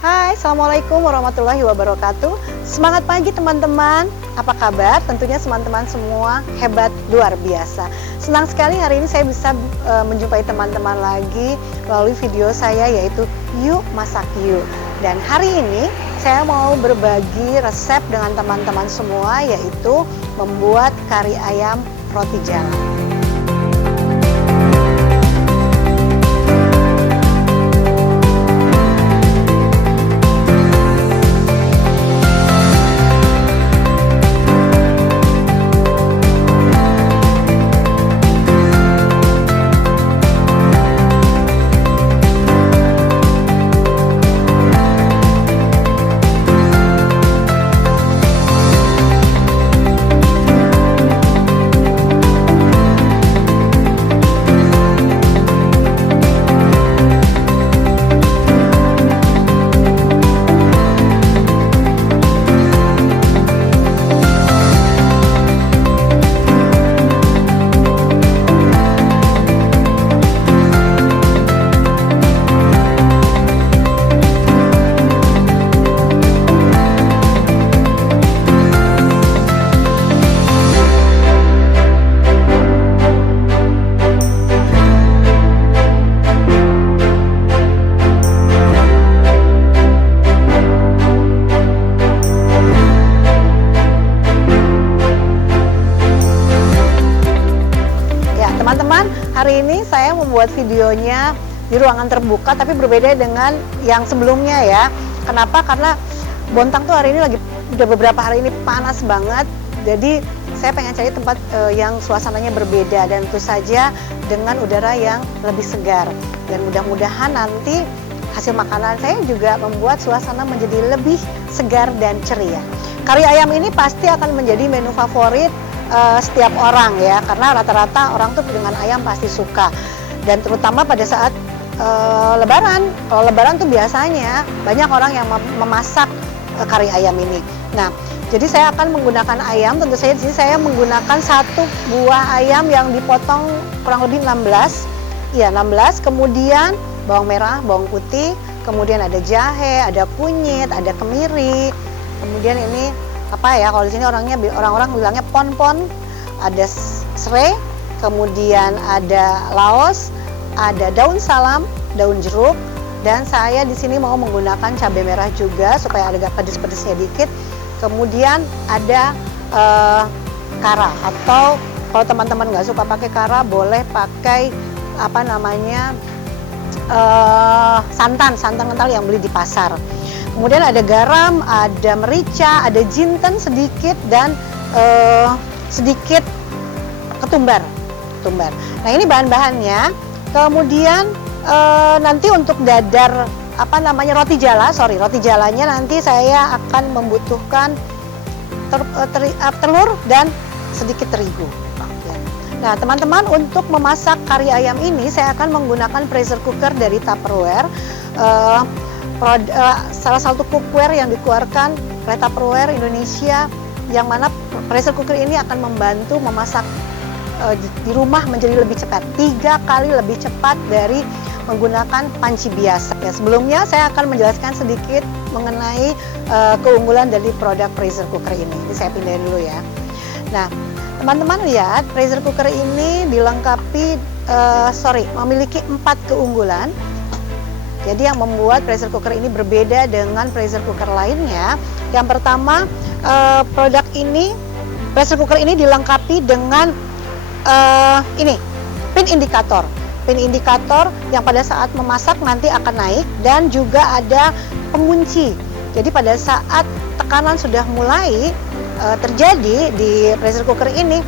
Hai, Assalamualaikum warahmatullahi wabarakatuh. Semangat pagi teman-teman. Apa kabar? Tentunya teman-teman semua hebat luar biasa. Senang sekali hari ini saya bisa menjumpai teman-teman lagi melalui video saya yaitu Yuk Masak Yuk. Dan hari ini saya mau berbagi resep dengan teman-teman semua yaitu membuat kari ayam roti jala. Teman-teman, hari ini saya membuat videonya di ruangan terbuka tapi berbeda dengan yang sebelumnya ya. Kenapa? Karena Bontang tuh hari ini udah beberapa hari ini panas banget. Jadi saya pengen cari tempat yang suasananya berbeda dan tentu saja dengan udara yang lebih segar. Dan mudah-mudahan nanti hasil makanan saya juga membuat suasana menjadi lebih segar dan ceria. Kari ayam ini pasti akan menjadi menu favorit setiap orang ya, karena rata-rata orang tuh dengan ayam pasti suka, dan terutama pada saat Lebaran. Kalau Lebaran tuh biasanya banyak orang yang memasak kari ayam ini. Nah, jadi saya akan menggunakan ayam, tentu saja di sini saya menggunakan satu buah ayam yang dipotong kurang lebih 16, ya 16. Kemudian bawang merah, bawang putih, kemudian ada jahe, ada kunyit, ada kemiri, kemudian ini apa ya, kalau di sini orang-orang bilangnya pon-pon, ada serai, kemudian ada laos, ada daun salam, daun jeruk, dan saya di sini mau menggunakan cabai merah juga supaya agak pedes-pedesnya dikit. Kemudian ada kara, atau kalau teman-teman nggak suka pakai kara boleh pakai apa namanya santan kental yang beli di pasar. Kemudian ada garam, ada merica, ada jinten sedikit, dan sedikit ketumbar. Nah, ini bahan-bahannya. Kemudian nanti untuk dadar roti jalanya nanti saya akan membutuhkan telur dan sedikit terigu. Nah, teman-teman, untuk memasak kari ayam ini saya akan menggunakan pressure cooker dari Tupperware. Salah satu cookware yang dikeluarkan oleh Tupperware Indonesia, yang mana pressure cooker ini akan membantu memasak di rumah menjadi lebih cepat, 3 kali lebih cepat dari menggunakan panci biasa. Ya, sebelumnya saya akan menjelaskan sedikit mengenai keunggulan dari produk pressure cooker ini. Ini saya pindahin dulu ya. Nah, teman-teman lihat, pressure cooker ini memiliki 4 keunggulan. Jadi yang membuat pressure cooker ini berbeda dengan pressure cooker lainnya. Yang pertama, pressure cooker ini dilengkapi dengan pin indikator. Pin indikator yang pada saat memasak nanti akan naik, dan juga ada pengunci. Jadi pada saat tekanan sudah mulai terjadi di pressure cooker ini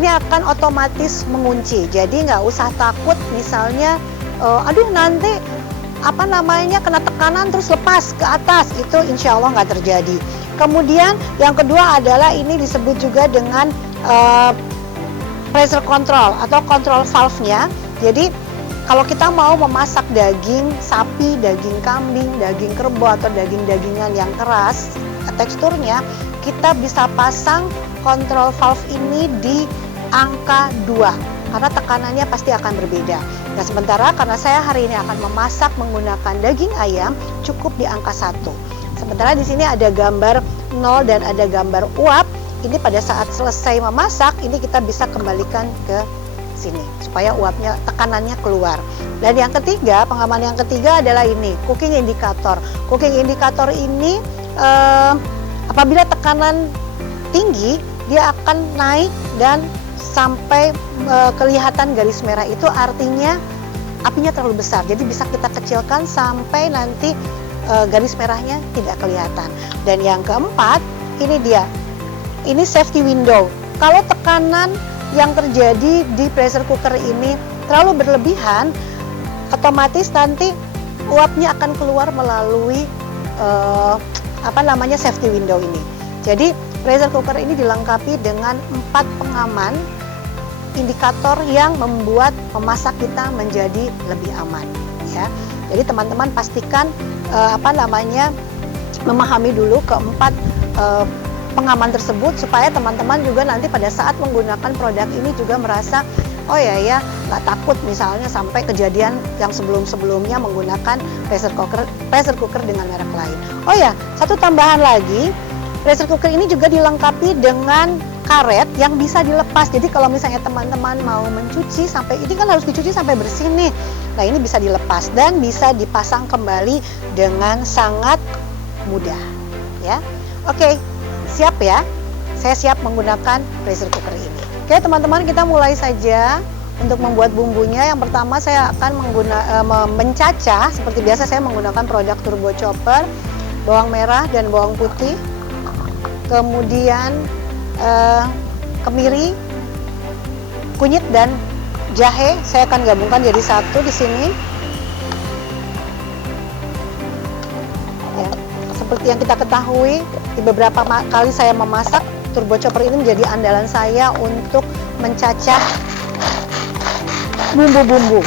akan otomatis mengunci. Jadi nggak usah takut misalnya, nanti kena tekanan terus lepas ke atas, itu insya Allah nggak terjadi. Kemudian yang kedua adalah ini disebut juga dengan pressure control atau control valve-nya. Jadi kalau kita mau memasak daging sapi, daging kambing, daging kerbau, atau daging-dagingan yang keras teksturnya, kita bisa pasang control valve ini di angka 2 karena tekanannya pasti akan berbeda. Nah, sementara karena saya hari ini akan memasak menggunakan daging ayam, cukup di angka 1. Sementara di sini ada gambar 0 dan ada gambar uap. Ini pada saat selesai memasak, ini kita bisa kembalikan ke sini supaya uapnya, tekanannya keluar. Dan yang ketiga, pengaman yang ketiga adalah ini, cooking indicator. Cooking indicator ini apabila tekanan tinggi, dia akan naik dan sampai kelihatan garis merah, itu artinya apinya terlalu besar. Jadi bisa kita kecilkan sampai nanti garis merahnya tidak kelihatan. Dan yang keempat, ini dia. Ini safety window. Kalau tekanan yang terjadi di pressure cooker ini terlalu berlebihan, otomatis nanti uapnya akan keluar melalui safety window ini. Jadi pressure cooker ini dilengkapi dengan 4 pengaman indikator yang membuat memasak kita menjadi lebih aman, ya. Jadi teman-teman pastikan memahami dulu keempat pengaman tersebut supaya teman-teman juga nanti pada saat menggunakan produk ini juga merasa oh ya nggak takut misalnya sampai kejadian yang sebelum-sebelumnya menggunakan pressure cooker dengan merek lain. Oh ya, satu tambahan lagi, pressure cooker ini juga dilengkapi dengan karet yang bisa dilepas. Jadi kalau misalnya teman-teman mau mencuci sampai ini kan harus dicuci sampai bersih nih. Nah, ini bisa dilepas dan bisa dipasang kembali dengan sangat mudah, ya. Oke, siap ya. Saya siap menggunakan pressure cooker ini. Oke, teman-teman, kita mulai saja untuk membuat bumbunya. Yang pertama saya akan mencacah seperti biasa, saya menggunakan produk turbo chopper, bawang merah dan bawang putih. Kemudian kemiri, kunyit dan jahe saya akan gabungkan jadi satu di sini. Ya, seperti yang kita ketahui, di beberapa kali saya memasak, turbo chopper ini menjadi andalan saya untuk mencacah bumbu-bumbu.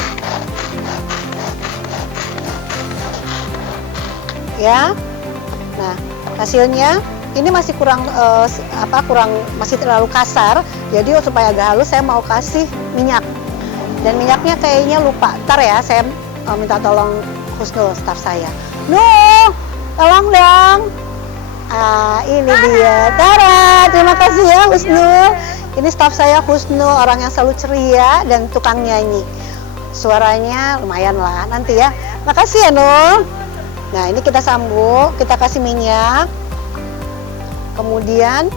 Ya. Nah, hasilnya ini masih masih terlalu kasar. Jadi supaya agak halus saya mau kasih minyak. Dan minyaknya kayaknya lupa. Ntar ya, saya minta tolong Husnul, staff saya. Nuh, tolong dong. Ini dia. Tara, terima kasih ya Husnul. Ini staff saya Husnul, orang yang selalu ceria dan tukang nyanyi. Suaranya lumayan lah nanti ya. Makasih ya Nul. Nah, ini kita sambung, kita kasih minyak. Kemudian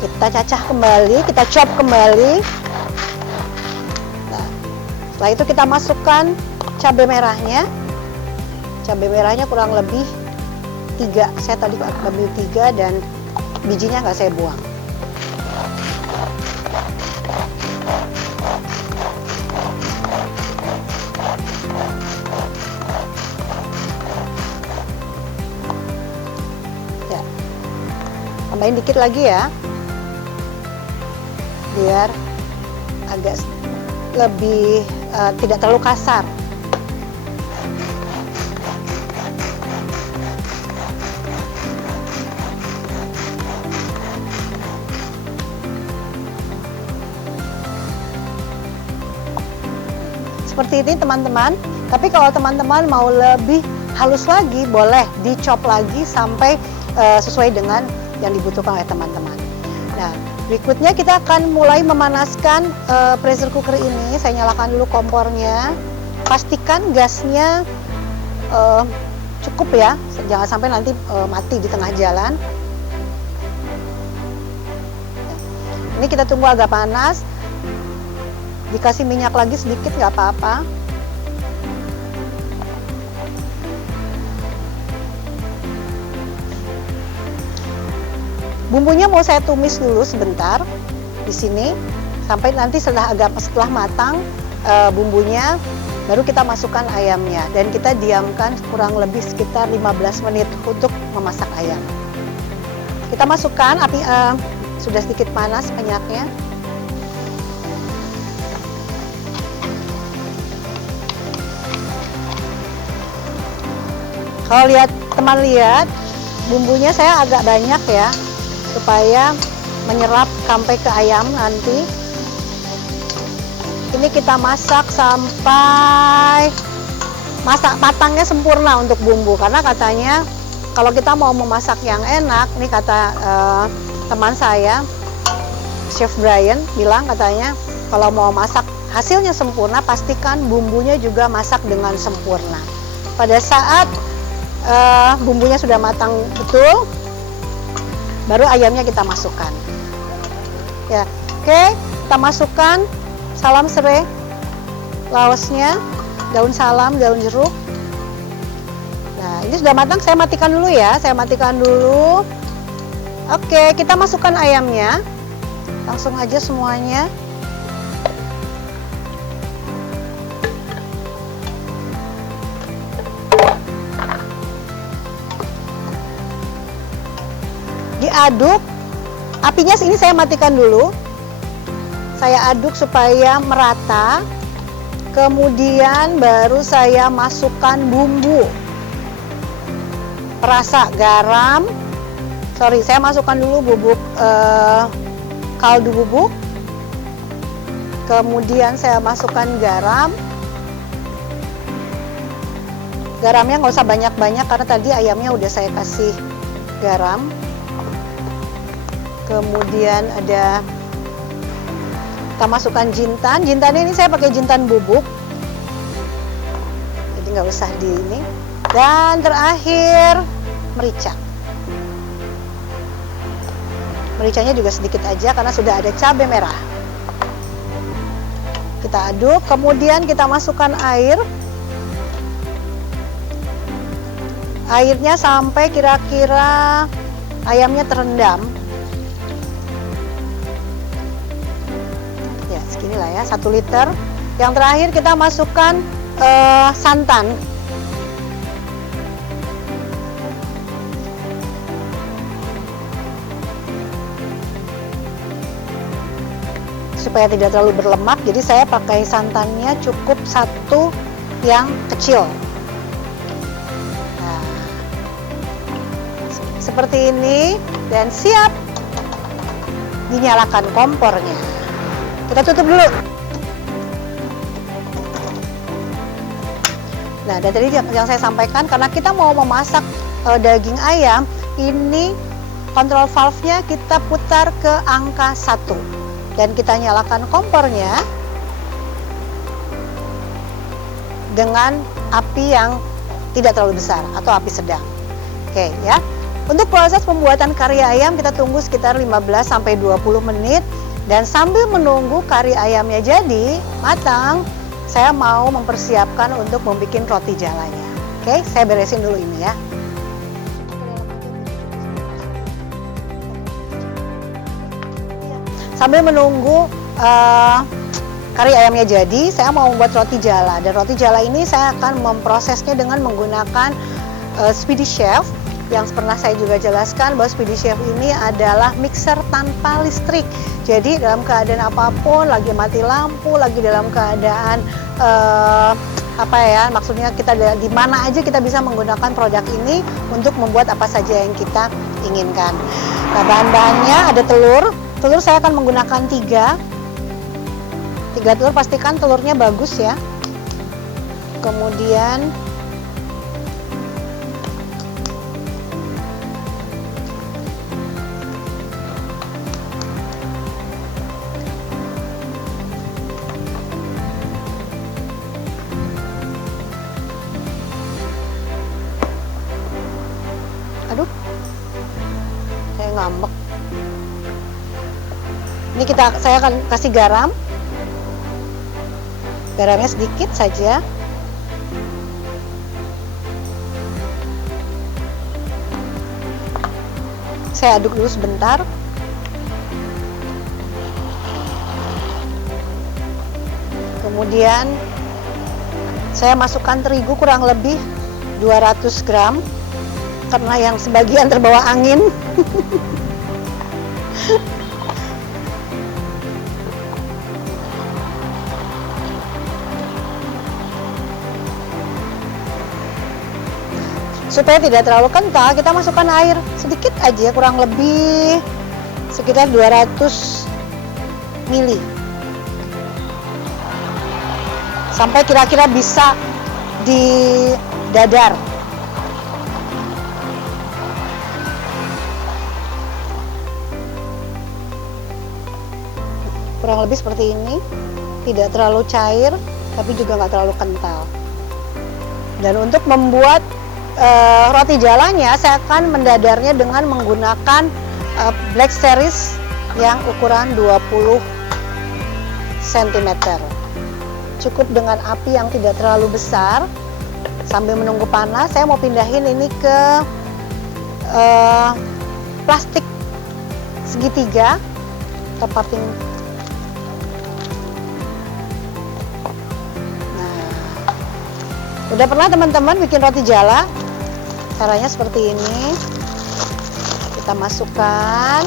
kita cacah kembali, kita chop kembali. Nah, setelah itu kita masukkan cabai merahnya. Cabai merahnya kurang lebih 3. Saya tadi ambil 3 dan bijinya nggak saya buang. Tambahin dikit lagi ya, biar agak lebih tidak terlalu kasar. Seperti ini teman-teman. Tapi kalau teman-teman mau lebih halus lagi, boleh di-chop lagi sampai sesuai dengan yang dibutuhkan oleh teman-teman. Nah, berikutnya kita akan mulai memanaskan pressure cooker ini. Saya nyalakan dulu kompornya. Pastikan gasnya cukup ya, jangan sampai nanti mati di tengah jalan. Nah, ini kita tunggu agak panas. Dikasih minyak lagi sedikit nggak apa-apa. Bumbunya mau saya tumis dulu sebentar di sini sampai nanti setelah matang bumbunya, baru kita masukkan ayamnya dan kita diamkan kurang lebih sekitar 15 menit untuk memasak ayam. Kita masukkan, api sudah sedikit panas minyaknya. Kalau teman lihat bumbunya saya agak banyak ya, supaya menyerap sampai ke ayam nanti. Ini kita masak sampai matangnya sempurna untuk bumbu, karena katanya kalau kita mau memasak yang enak, nih kata teman saya, Chef Brian bilang katanya kalau mau masak hasilnya sempurna, pastikan bumbunya juga masak dengan sempurna. Pada saat bumbunya sudah matang betul, baru ayamnya kita masukkan. Ya, oke, kita masukkan salam serai, laosnya, daun salam, daun jeruk. Nah, ini sudah matang, saya matikan dulu ya, saya matikan dulu. Oke, kita masukkan ayamnya, langsung aja semuanya. Diaduk, apinya ini saya matikan dulu. Saya aduk supaya merata. Kemudian baru saya masukkan bumbu. Perasa garam. Sorry, saya masukkan dulu bubuk kaldu bubuk. Kemudian saya masukkan garam. Garamnya nggak usah banyak-banyak karena tadi ayamnya udah saya kasih garam. Kemudian ada, kita masukkan jintan. Jintannya ini saya pakai jintan bubuk, jadi nggak usah di ini. Dan terakhir merica. Mericanya juga sedikit aja karena sudah ada cabai merah. Kita aduk, kemudian kita masukkan air. Airnya sampai kira-kira ayamnya terendam. Ya, segini lah ya, 1 liter. Yang terakhir kita masukkan santan. Supaya tidak terlalu berlemak, jadi saya pakai santannya cukup 1 yang kecil. Nah, seperti ini, dan siap dinyalakan kompornya. Kita tutup dulu. Nah, dan tadi yang saya sampaikan, karena kita mau memasak daging ayam, ini kontrol valve-nya kita putar ke angka 1. Dan kita nyalakan kompornya dengan api yang tidak terlalu besar atau api sedang. Oke ya. Untuk proses pembuatan kari ayam kita tunggu sekitar 15-20 menit. Dan sambil menunggu kari ayamnya jadi matang, saya mau mempersiapkan untuk membuat roti jalanya. Oke, saya beresin dulu ini ya. Sambil menunggu kari ayamnya jadi, saya mau membuat roti jala. Dan roti jala ini saya akan memprosesnya dengan menggunakan Speedy Chef. Yang pernah saya juga jelaskan bahwa Speedy Chef ini adalah mixer tanpa listrik. Jadi dalam keadaan apapun, lagi mati lampu, lagi dalam keadaan maksudnya kita di mana aja kita bisa menggunakan produk ini untuk membuat apa saja yang kita inginkan. Nah, bahan-bahannya ada telur. Telur saya akan menggunakan 3 telur, pastikan telurnya bagus ya. Kemudian aduh, saya ngambek. Ini saya akan kasih garam. Garamnya sedikit saja. Saya aduk dulu sebentar. Kemudian saya masukkan terigu kurang lebih 200 gram. Karena yang sebagian terbawa angin. Supaya tidak terlalu kental, kita masukkan air sedikit aja, kurang lebih sekitar 200 ml. sampai kira-kira bisa di dadar. Kurang lebih seperti ini, tidak terlalu cair tapi juga nggak terlalu kental. Dan untuk membuat roti jalanya, saya akan mendadarnya dengan menggunakan Black Series yang ukuran 20 cm. Cukup dengan api yang tidak terlalu besar. Sambil menunggu panas, saya mau pindahin ini ke plastik segitiga atau parting. Udah pernah teman-teman bikin roti jala? Caranya seperti ini. Kita masukkan.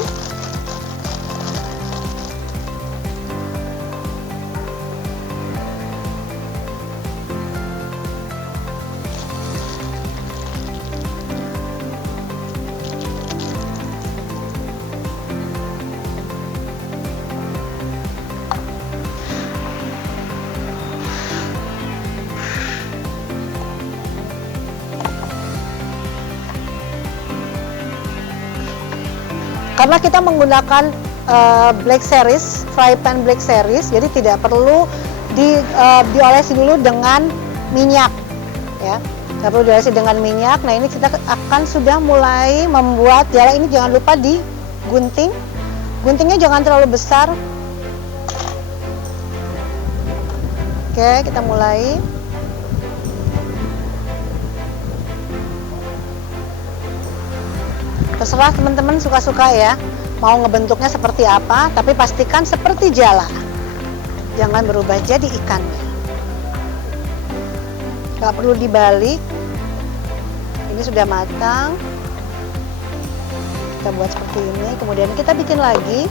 Karena kita menggunakan Black Series, fry pan Black Series, jadi tidak perlu diolesi dulu dengan minyak, ya. Tidak perlu diolesi dengan minyak. Nah, ini kita akan sudah mulai membuat jala ini. Jangan lupa digunting. Guntingnya jangan terlalu besar. Oke, kita mulai. Terserah teman-teman suka-suka ya, mau ngebentuknya seperti apa, tapi pastikan seperti jala. Jangan berubah jadi ikannya. Gak perlu dibalik. Ini sudah matang. Kita buat seperti ini, kemudian kita bikin lagi.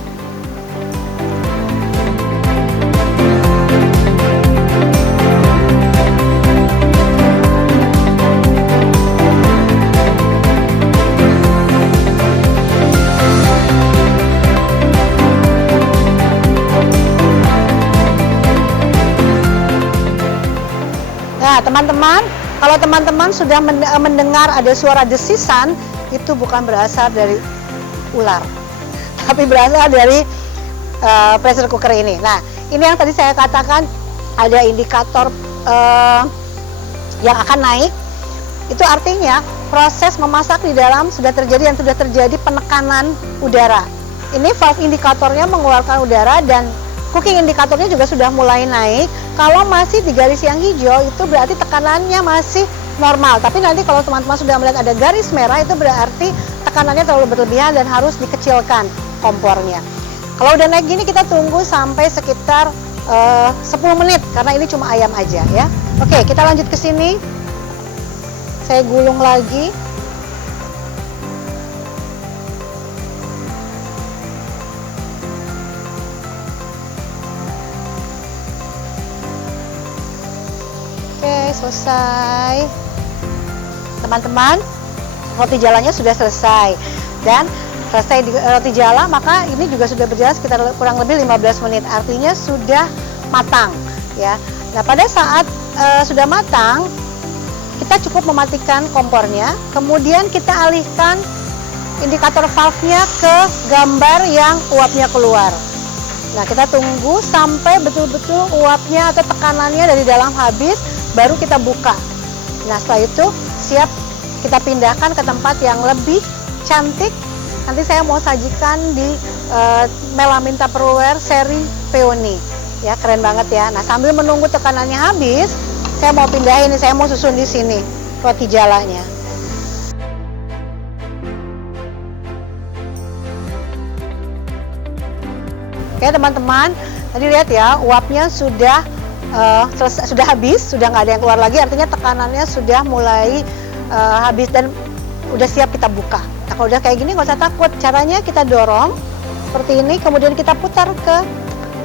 Nah, teman-teman, kalau teman-teman sudah mendengar ada suara desisan, itu bukan berasal dari ular, tapi berasal dari pressure cooker ini. Nah, ini yang tadi saya katakan ada indikator yang akan naik. Itu artinya proses memasak di dalam sudah terjadi dan sudah terjadi penekanan udara. Ini valve indikatornya mengeluarkan udara dan cooking indikatornya juga sudah mulai naik. Kalau masih di garis yang hijau itu berarti tekanannya masih normal. Tapi nanti kalau teman-teman sudah melihat ada garis merah itu berarti tekanannya terlalu berlebihan dan harus dikecilkan kompornya. Kalau udah naik gini kita tunggu sampai sekitar 10 menit karena ini cuma ayam aja ya. Oke, kita lanjut ke sini. Saya gulung lagi. Oke, selesai. Teman-teman, roti jalanya sudah selesai. Dan selesai di roti jala, maka ini juga sudah berjalan sekitar kurang lebih 15 menit. Artinya sudah matang, ya. Nah, pada saat sudah matang, kita cukup mematikan kompornya. Kemudian kita alihkan indikator valve-nya ke gambar yang uapnya keluar. Nah, kita tunggu sampai betul-betul uapnya atau tekanannya dari dalam habis, baru kita buka. Nah, setelah itu siap kita pindahkan ke tempat yang lebih cantik. Nanti saya mau sajikan di melamine Tupperware seri Peony. Ya, keren banget ya. Nah, sambil menunggu tekanannya habis, saya mau pindahin, saya mau susun di sini roti jalanya. Oke teman-teman, tadi lihat ya, uapnya sudah sudah habis, sudah nggak ada yang keluar lagi, artinya tekanannya sudah mulai habis dan udah siap kita buka. Nah, kalau udah kayak gini nggak usah takut, caranya kita dorong seperti ini, kemudian kita putar ke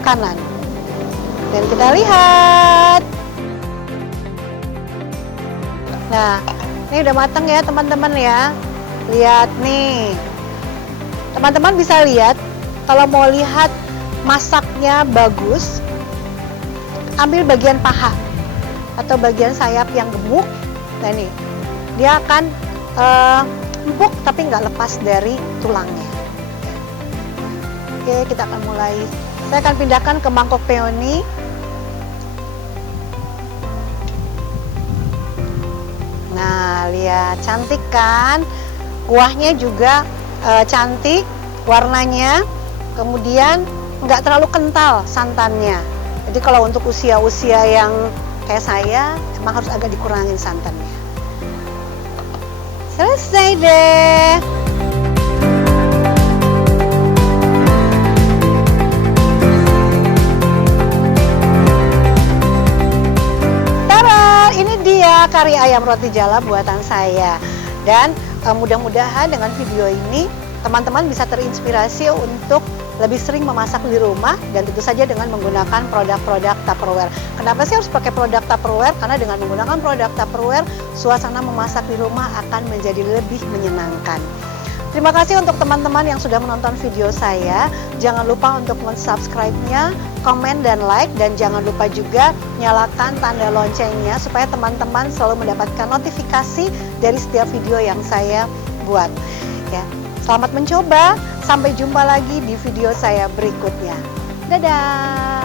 kanan dan kita lihat. Nah, ini udah matang ya teman-teman ya. Lihat nih, teman-teman bisa lihat kalau mau lihat masaknya bagus, ambil bagian paha. atau bagian sayap yang gemuk. Nah ini, dia akan empuk tapi nggak lepas dari tulangnya. Oke, kita akan mulai. Saya akan pindahkan ke mangkok peony. Nah, lihat cantik kan? Kuahnya juga cantik, warnanya. Kemudian nggak terlalu kental santannya. Jadi kalau untuk usia-usia yang kayak saya, emang harus agak dikurangin santannya. Selesai deh. Tada, ini dia kari ayam roti jala buatan saya. Dan mudah-mudahan dengan video ini teman-teman bisa terinspirasi untuk lebih sering memasak di rumah, dan tentu saja dengan menggunakan produk-produk Tupperware. Kenapa sih harus pakai produk Tupperware? Karena dengan menggunakan produk Tupperware, suasana memasak di rumah akan menjadi lebih menyenangkan. Terima kasih untuk teman-teman yang sudah menonton video saya. Jangan lupa untuk subscribe-nya, komen dan like, dan jangan lupa juga nyalakan tanda loncengnya supaya teman-teman selalu mendapatkan notifikasi dari setiap video yang saya buat. Ya. Selamat mencoba, sampai jumpa lagi di video saya berikutnya. Dadah!